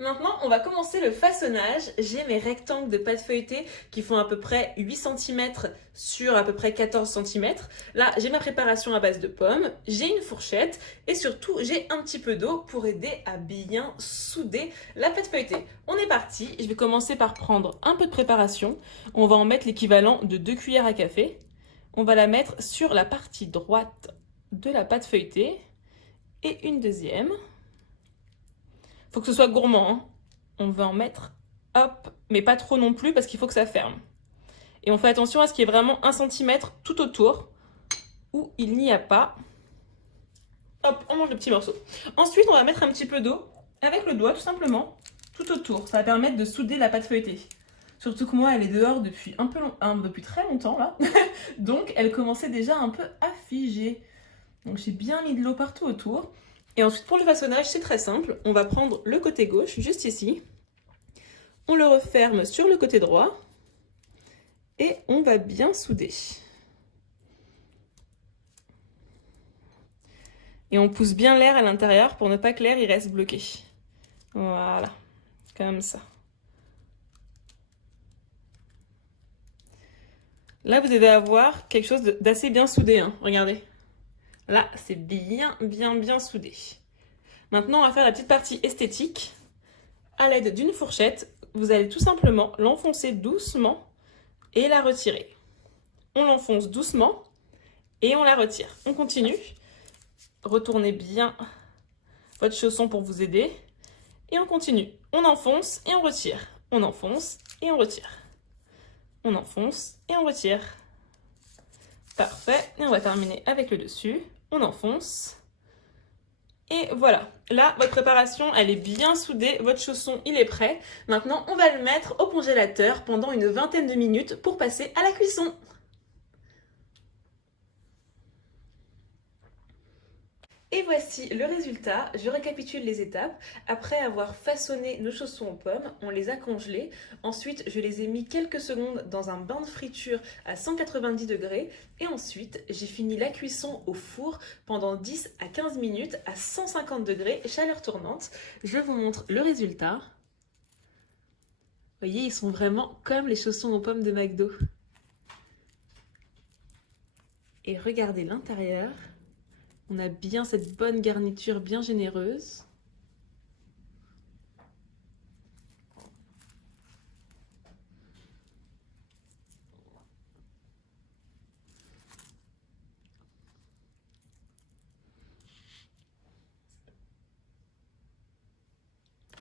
Maintenant, on va commencer le façonnage. J'ai mes rectangles de pâte feuilletée qui font à peu près 8 cm sur à peu près 14 cm. Là, j'ai ma préparation à base de pommes, j'ai une fourchette et surtout, j'ai un petit peu d'eau pour aider à bien souder la pâte feuilletée. On est parti. Je vais commencer par prendre un peu de préparation. On va en mettre l'équivalent de 2 cuillères à café. On va la mettre sur la partie droite de la pâte feuilletée et une deuxième. Faut que ce soit gourmand, hein. On va en mettre, hop, mais pas trop non plus parce qu'il faut que ça ferme. Et on fait attention à ce qu'il y ait vraiment 1 cm tout autour où il n'y a pas. Hop, on mange le petit morceau. Ensuite, on va mettre un petit peu d'eau avec le doigt tout simplement tout autour. Ça va permettre de souder la pâte feuilletée. Surtout que moi, elle est dehors depuis depuis très longtemps là. Donc, elle commençait déjà un peu à figer. Donc, j'ai bien mis de l'eau partout autour. Et ensuite, pour le façonnage, c'est très simple. On va prendre le côté gauche, juste ici. On le referme sur le côté droit. Et on va bien souder. Et on pousse bien l'air à l'intérieur pour ne pas que l'air il reste bloqué. Voilà, comme ça. Là, vous devez avoir quelque chose d'assez bien soudé, hein. Regardez. Là, c'est bien soudé. Maintenant, on va faire la petite partie esthétique. À l'aide d'une fourchette, vous allez tout simplement l'enfoncer doucement et la retirer. On l'enfonce doucement et on la retire. On continue. Retournez bien votre chausson pour vous aider. Et on continue. On enfonce et on retire. On enfonce et on retire. On enfonce et on retire. Parfait. Et on va terminer avec le dessus. On enfonce. Et voilà. Là, votre préparation, elle est bien soudée. Votre chausson, il est prêt. Maintenant, on va le mettre au congélateur pendant une vingtaine de minutes pour passer à la cuisson. Et voici le résultat. Je récapitule les étapes. Après avoir façonné nos chaussons aux pommes, on les a congelés. Ensuite, je les ai mis quelques secondes dans un bain de friture à 190 degrés. Et ensuite, j'ai fini la cuisson au four pendant 10 à 15 minutes à 150 degrés, chaleur tournante. Je vous montre le résultat. Vous voyez, ils sont vraiment comme les chaussons aux pommes de McDo. Et regardez l'intérieur. On a bien cette bonne garniture bien généreuse.